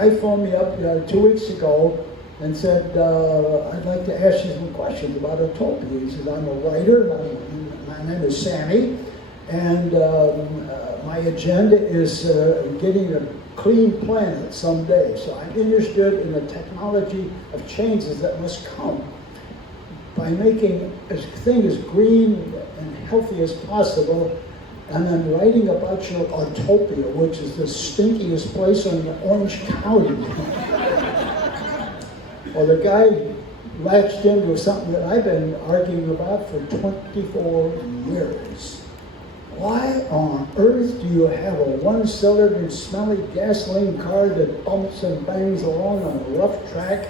guy phoned me up 2 weeks ago and said, I'd like to ask you some questions about Autopia. He says, I'm a writer, my name is Sammy, and my agenda is getting a clean planet someday. So I'm interested in the technology of changes that must come by making a thing as green and healthy as possible. And I'm writing about your Autopia, which is the stinkiest place in Orange County. Well, the guy latched into something that I've been arguing about for 24 years. Why on earth do you have a one-cylinder smelly gasoline car that bumps and bangs along on a rough track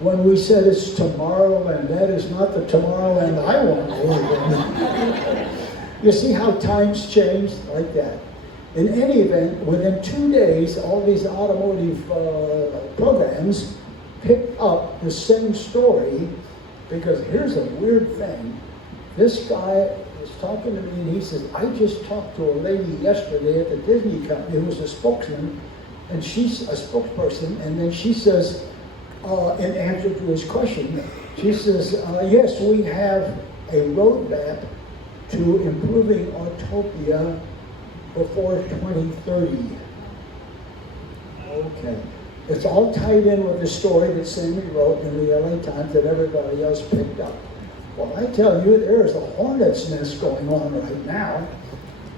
when we said it's Tomorrowland? That is not the Tomorrowland I want to live in. You see how times change like that. In any event, within 2 days, all these automotive programs picked up the same story, because here's a weird thing. This guy was talking to me and he says, I just talked to a lady yesterday at the Disney company who was a spokesman, and she's a spokesperson, and then she says, in answer to his question, she says, yes, we have a roadmap to improving Autopia before 2030. Okay. It's all tied in with the story that Sammy wrote in the LA Times that everybody else picked up. Well, I tell you, there is a hornet's nest going on right now,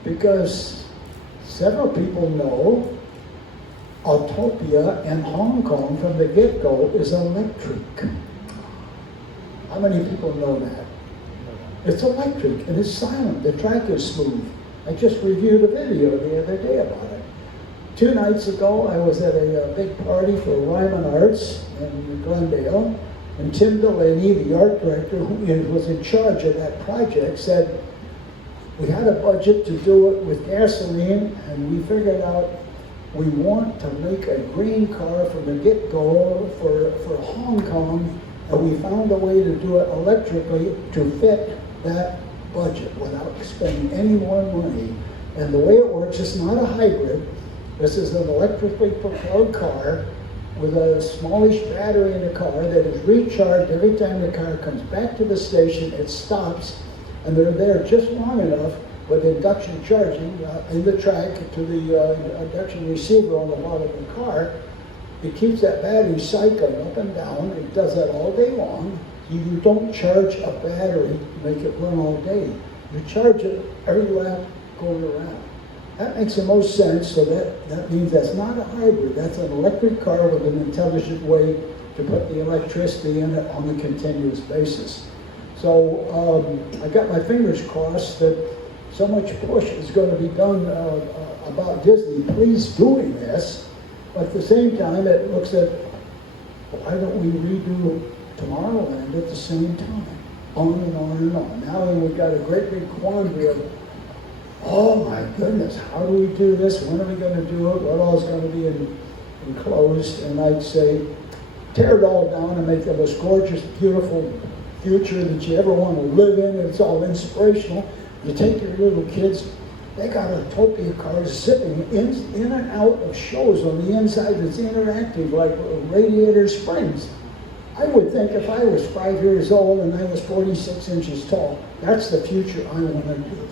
because several people know Autopia in Hong Kong from the get-go is electric. How many people know that? It's electric and it's silent. The track is smooth. I just reviewed a video the other day about it. 2 nights ago, I was at a big party for Ryman Arts in Glendale, and Tim Delaney, the art director who was in charge of that project, said, we had a budget to do it with gasoline, and we figured out we want to make a green car from the get-go for Hong Kong, and we found a way to do it electrically to fit that budget without spending any more money. And the way it works, it's not a hybrid. This is an electrically propelled car with a smallish battery in the car that is recharged every time the car comes back to the station. It stops, and they're there just long enough with induction charging in the track to the induction receiver on the bottom of the car. It keeps that battery cycling up and down. It does that all day long. You don't charge a battery to make it run all day. You charge it every lap going around. That makes the most sense, so that means that's not a hybrid. That's an electric car with an intelligent way to put the electricity in it on a continuous basis. So I got my fingers crossed that so much push is going to be done about Disney please doing this, but at the same time it looks at, why don't we redo Tomorrowland at the same time? On and on and on. Now we've got a great big quandary of, oh my goodness, how do we do this? When are we going to do it? What all is going to be enclosed? And I'd say, tear it all down and make the most gorgeous, beautiful future that you ever want to live in. It's all inspirational. You take your little kids, they got Autopia cars zipping in and out of shows on the inside that's interactive, like Radiator Springs. I would think if I was 5 years old and I was 46 inches tall, that's the future I want to do.